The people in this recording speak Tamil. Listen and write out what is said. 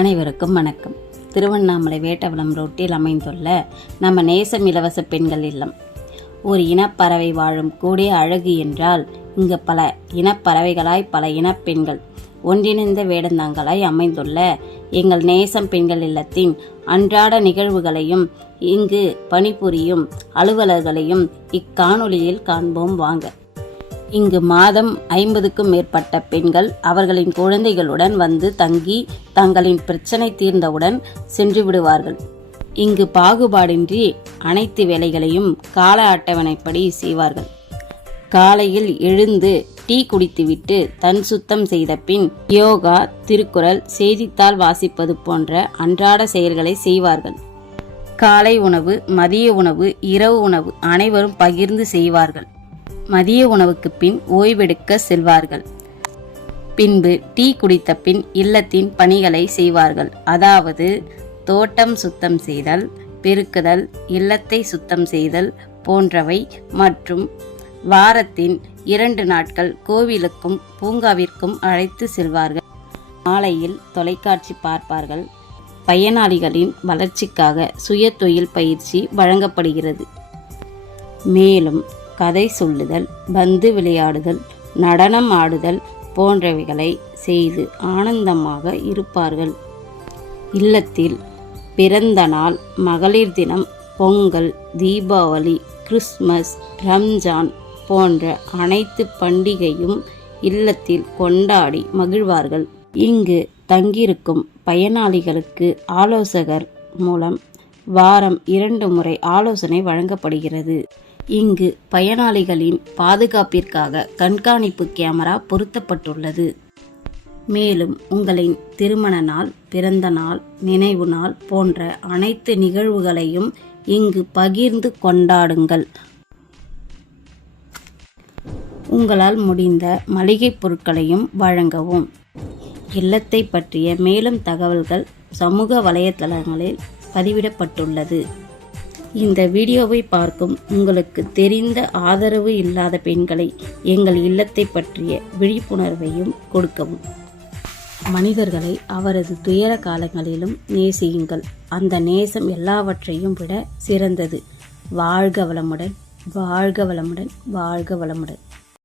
அனைவருக்கும் வணக்கம். திருவண்ணாமலை வேட்டவலம் ரோட்டில் அமைந்துள்ள நம்ம நேசம் இலவச பெண்கள் இல்லம். ஒரு இனப்பறவை வாழும் கூடிய அழகு என்றால் இங்கு பல இனப்பறவைகளாய் பல இனப்பெண்கள் ஒன்றிணைந்த வேடந்தாங்களாய் அமைந்துள்ள எங்கள் நேசம் பெண்கள் இல்லத்தின் அன்றாட நிகழ்வுகளையும் இங்கு பணிபுரியும் அலுவலர்களையும் இக்காணொளியில் காண்போம் வாங்க. இங்கு மாதம் 50க்கும் மேற்பட்ட பெண்கள் அவர்களின் குழந்தைகளுடன் வந்து தங்கி தங்களின் பிரச்சனை தீர்ந்தவுடன் சென்று விடுவார்கள். இங்கு பாகுபாடின்றி அனைத்து வேலைகளையும் கால அட்டவணைப்படி செய்வார்கள். காலையில் எழுந்து டீ குடித்துவிட்டு தன் சுத்தம் செய்த பின் யோகா, திருக்குறள், செய்தித்தாள் வாசிப்பது போன்ற அன்றாட செயல்களை செய்வார்கள். காலை உணவு, மதிய உணவு, இரவு உணவு அனைவரும் பகிர்ந்து செய்வார்கள். மதிய உணவுக்கு பின் ஓய்வெடுக்க செல்வார்கள். பின்பு டீ குடித்த பின் இல்லத்தின் பணிகளை செய்வார்கள். அதாவது தோட்டம் சுத்தம் செய்தல், பெருக்குதல், இல்லத்தை சுத்தம் செய்தல் போன்றவை மற்றும் வாரத்தின் 2 நாட்கள் கோவிலுக்கும் பூங்காவிற்கும் அழைத்து செல்வார்கள். மாலையில் தொலைக்காட்சி பார்ப்பார்கள். பயனாளிகளின் வளர்ச்சிக்காக சுய தொழில் பயிற்சி வழங்கப்படுகிறது. மேலும் கதை சொல்லுதல், பந்து விளையாடுதல், நடனம் ஆடுதல் போன்றவைகளை செய்து ஆனந்தமாக இருப்பார்கள். இல்லத்தில் பிறந்த நாள், மகளிர் தினம், பொங்கல், தீபாவளி, கிறிஸ்மஸ், ரம்ஜான் போன்ற அனைத்து பண்டிகையும் இல்லத்தில் கொண்டாடி மகிழ்வார்கள். இங்கு தங்கியிருக்கும் பயனாளிகளுக்கு ஆலோசகர் மூலம் வாரம் 2 முறை ஆலோசனை வழங்கப்படுகிறது. இங்கு பயனாளிகளின் பாதுகாப்பிற்காக கண்காணிப்பு கேமரா பொருத்தப்பட்டுள்ளது. மேலும் உங்களின் திருமண நாள், பிறந்த நாள், நினைவு நாள் போன்ற அனைத்து நிகழ்வுகளையும் இங்கு பகிர்ந்து கொண்டாடுங்கள். உங்களால் முடிந்த மளிகை பொருட்களையும் வழங்கவும். இல்லத்தை பற்றிய மேலும் தகவல்கள் சமூக வலைத்தளங்களில் பதிவிடப்பட்டுள்ளது. இந்த வீடியோவை பார்க்கும் உங்களுக்கு தெரிந்த ஆதரவு இல்லாத பெண்களை எங்கள் இல்லத்தை பற்றிய விழிப்புணர்வையும் கொடுக்கவும். மனிதர்களை அவரது துயர காலங்களிலும் நேசியுங்கள். அந்த நேசம் எல்லாவற்றையும் விட சிறந்தது. வாழ்க வளமுடன், வாழ்க வளமுடன், வாழ்க வளமுடன்.